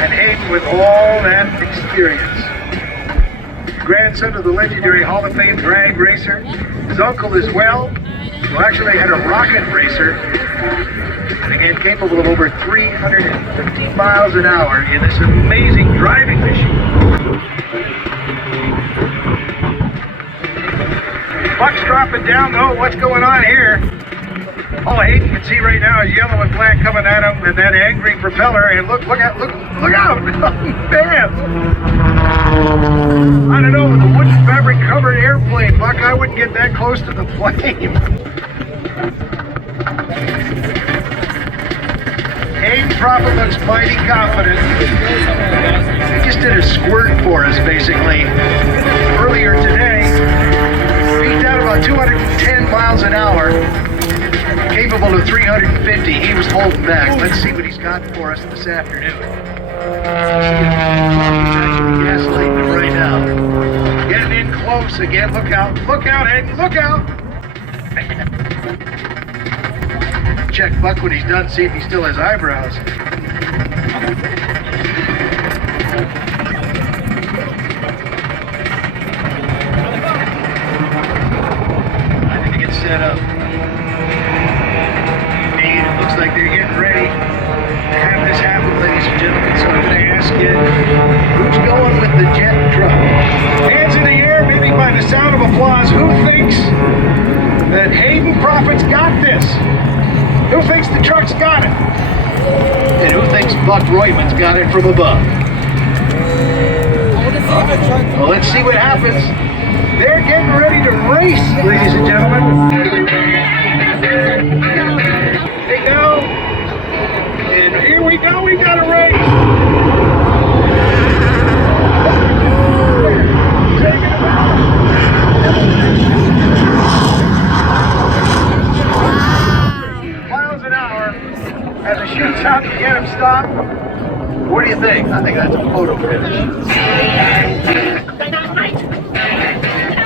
And Hayden with all that experience. Grandson of the legendary Hall of Fame drag racer. His uncle as well, who actually had a rocket racer. And again, capable of over 350 miles an hour in this amazing driving machine. Buck's dropping down though. What's going on here? All Hayden can see right now is yellow and black coming at him, and that angry propeller. And look out! Oh, man! I don't know, with a wooden fabric covered airplane, Buck, I wouldn't get that close to the plane. Hayden Prophet looks mighty confident. He just did a squirt for us, basically, earlier today. Peaked out about 210 miles an hour, capable of 350. He was holding back. Let's see what he's got for us this afternoon. He's actually gaslighting him right now. Getting in close again. Look out, Hayden, look out! Check Buck when he's done, see if he still has eyebrows. I need to get set up. Indeed, it looks like they're getting ready to have this happen, ladies and gentlemen. So I'm going to ask you, who's going with the jet truck? Hands in the air, maybe by the sound of applause. Who thinks that Hayden Prophet's got this? Who thinks the truck's got it? And who thinks Buck Royman's got it from above? Well, let's see what happens. They're getting ready to race, ladies and gentlemen. They go. And here we go, we got a race. Miles an hour as it shoots out to get him stopped. What do you think? I think that's a photo finish.